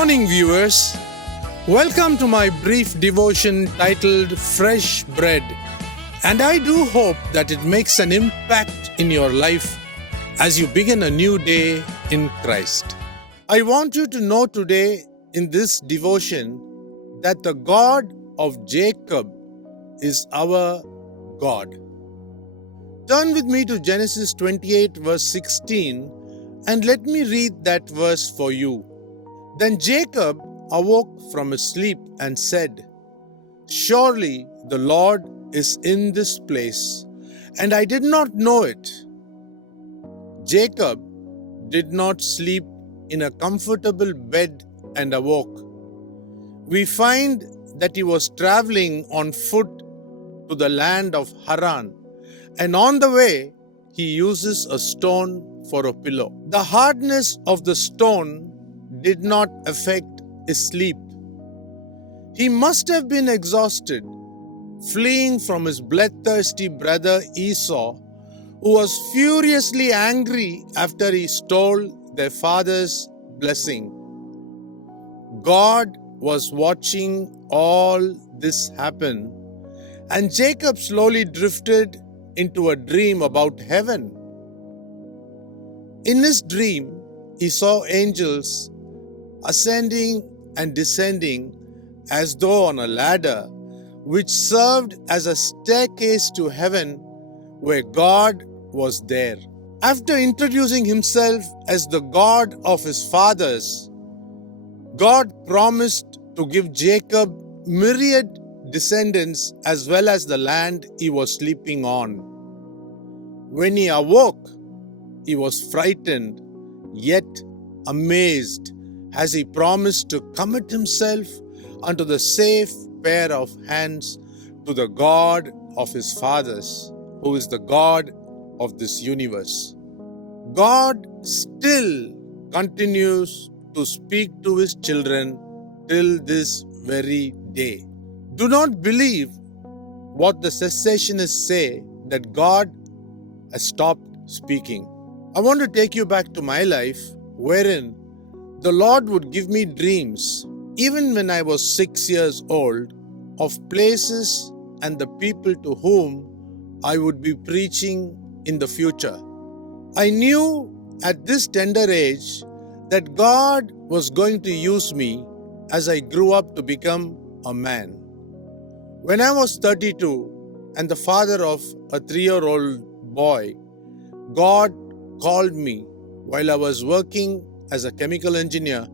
morning, viewers. Welcome to my brief devotion titled Fresh Bread. And I do hope that it makes an impact in your life as you begin a new day in Christ. I want you to know today in this devotion that the God of Jacob is our God. Turn with me to Genesis 28 verse 16 and let me read that verse for you. Then Jacob awoke from his sleep and said, "Surely the Lord is in this place, and I did not know it." Jacob did not sleep in a comfortable bed and awoke. We find that he was traveling on foot to the land of Haran, and on the way, he uses a stone for a pillow. The hardness of the stone did not affect his sleep. He must have been exhausted, fleeing from his bloodthirsty brother Esau, who was furiously angry after he stole their father's blessing. God was watching all this happen, and Jacob slowly drifted into a dream about heaven. In his dream, he saw angels ascending and descending as though on a ladder, which served as a staircase to heaven where God was there. After introducing himself as the God of his fathers, God promised to give Jacob myriad descendants as well as the land he was sleeping on. When he awoke, he was frightened, yet amazed, as he promised to commit himself unto the safe pair of hands to the God of his fathers, who is the God of this universe. God still continues to speak to his children till this very day. Do not believe what the cessationists say that God has stopped speaking. I want to take you back to my life, wherein the Lord would give me dreams, even when I was 6 years old, of places and the people to whom I would be preaching in the future. I knew at this tender age that God was going to use me as I grew up to become a man. When I was 32 and the father of a 3-year-old boy, God called me while I was working as a chemical engineer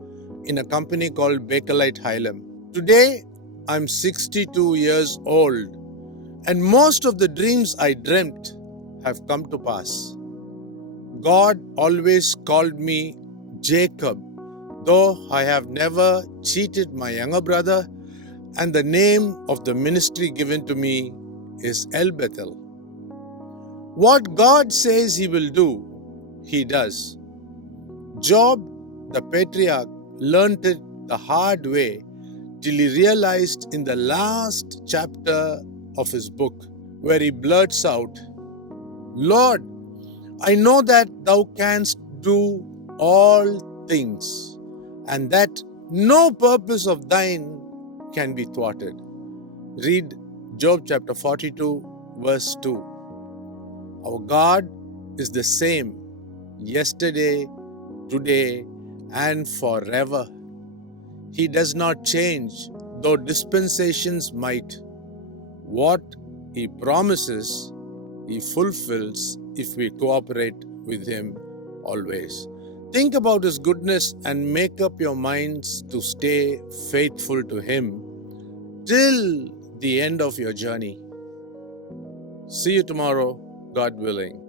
in a company called Bakelite Hylam. Today, I'm 62 years old, and most of the dreams I dreamt have come to pass. God always called me Jacob, though I have never cheated my younger brother, and the name of the ministry given to me is El Bethel. What God says He will do, He does. Job, the patriarch, learnt it the hard way till he realized in the last chapter of his book, where he blurts out, "Lord, I know that thou canst do all things, and that no purpose of thine can be thwarted." Read Job chapter 42, verse 2. Our God is the same yesterday, today, and forever. He does not change, though dispensations might. What He promises, He fulfills if we cooperate with Him always. Think about His goodness and make up your minds to stay faithful to Him till the end of your journey. See you tomorrow, God willing.